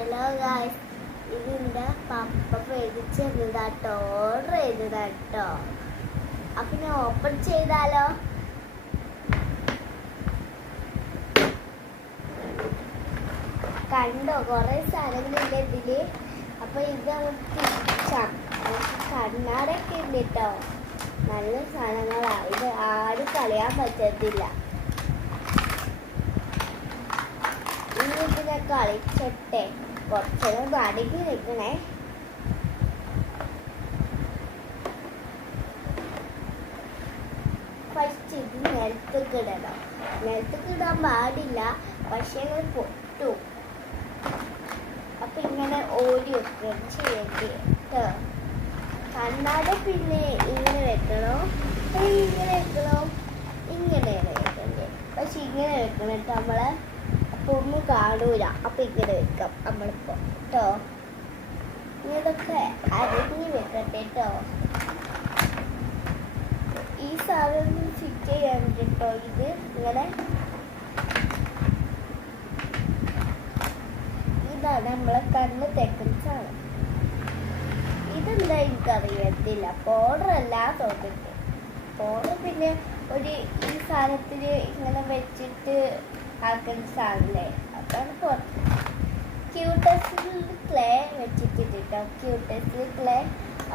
Hello guys, ഇതിൻ്റെ പപ്പ പേടിച്ചെഴുതാട്ടോ, order ചെയ്തതാട്ടോ. അപ്പം ഞാൻ ഓപ്പൺ ചെയ്താലോ? കണ്ടോ, കുറേ സാധനങ്ങളില്ല ഇതില്. അപ്പം ഇത് നമുക്ക് കണ്ണാടൊക്കെ ഉണ്ട് കേട്ടോ. നല്ല സാധനങ്ങളാണ്. ഇത് ആരും കളയാൻ പറ്റത്തില്ല. ഇതിനെ കളിച്ചോട്ടെ, കുറച്ചൊന്നും അടങ്ങി നിൽക്കണേ. ഫസ്റ്റ് ഇത് നിലത്തേക്ക് ഇടണം. നിലത്തേക്ക് ഇടാൻ പാടില്ല, പക്ഷേ പൊട്ടു. അപ്പൊ ഇങ്ങനെ ഓടി വെക്കണം ചെയ്യേണ്ടി കേട്ടോ. കണ്ണാടി പിന്നെ ഇങ്ങനെ വെക്കണോ, ഇങ്ങനെ വെക്കണോ, ഇങ്ങനെയാണ് വെക്കണ്ടേ. പക്ഷെ ഇങ്ങനെ വെക്കണം കേട്ടോ നമ്മളെ. അപ്പൊ ഒന്നും കാണൂല. അപ്പൊ ഇങ്ങനെ വെക്കാം നമ്മളിപ്പോ കേട്ടോ. ഇതൊക്കെ അരിഞ്ഞ് വെക്കട്ടെ കേട്ടോ. ഈ സാധനം ഫിറ്റ് ചെയ്യാൻ കേട്ടോ. ഇത് ഇങ്ങനെ ഇതാണ് നമ്മളെ കണ്ണ് തെക്കുന്ന സാധനം. ഇതെന്താ എനിക്കറിയത്തില്ല. പൗഡർ അല്ല തോന്നിട്ട്. പൗഡർ പിന്നെ ഒരു ഈ സാധനത്തിന് ഇങ്ങനെ വെച്ചിട്ട് ആക്കുന്ന സാധനല്ലേ, അതാണ് ക്യൂട്ടസിൽ ക്ലേ വെച്ചിട്ടുണ്ട് കേട്ടോ. ക്യൂട്ടസിൽ ക്ലേ.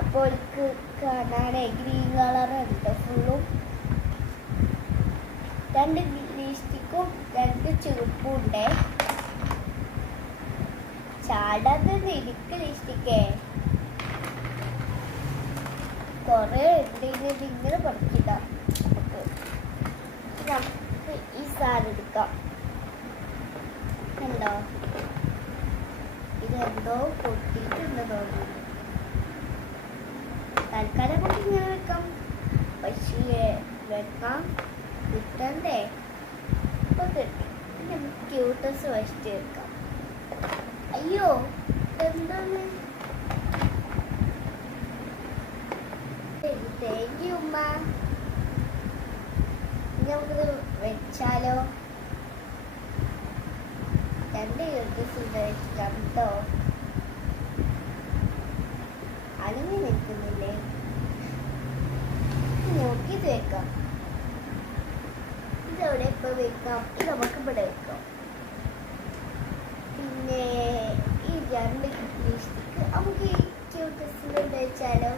അപ്പോൾ എനിക്ക് കാണാനേ ഗ്രീൻ കളറുണ്ട് ഫുള്ളും. 2 ലിപ്സ്റ്റിക്കും 2 ചുവപ്പും ഉണ്ടേ. ചാടാതെ എനിക്ക് ലിപ്സ്റ്റിക്കേ കുറേ ഉണ്ട്. ഇങ്ങനെ പഠിക്കാം. നമുക്ക് ഈ സാധനം എടുക്കാം. കണ്ടോ, ഇതെന്തോ പൊട്ടിയിട്ടുണ്ട് തോന്നുന്നു. തൽക്കാലം കൊണ്ട് ഇങ്ങനെ വെക്കാം. പക്ഷേ വെക്കാം കിട്ടണ്ടേ. ഇപ്പൊ കിട്ടി. നമുക്ക് ക്യൂട്ടസ് വച്ചിട്ട് വെക്കാം. അയ്യോ, എന്താണ്? താങ്ക് യു ഉമ്മ. നമുക്കിത് വെച്ചാലോ? 2 ക്യൂട്ടസ് വെക്കാം കേട്ടോ. അലങ്ങി നിൽക്കുന്നില്ലേ? നോക്കിയത് വെക്കാം. ഇതെവിടെ ഇപ്പൊ വെക്കാം? ഇത് നമുക്ക് ഇവിടെ വെക്കാം. പിന്നെ ഈ 2 ലിപ്സ്റ്റിക്ക് നമുക്ക് ഈ ക്യൂട്ടസിൽ വെച്ചാലോ?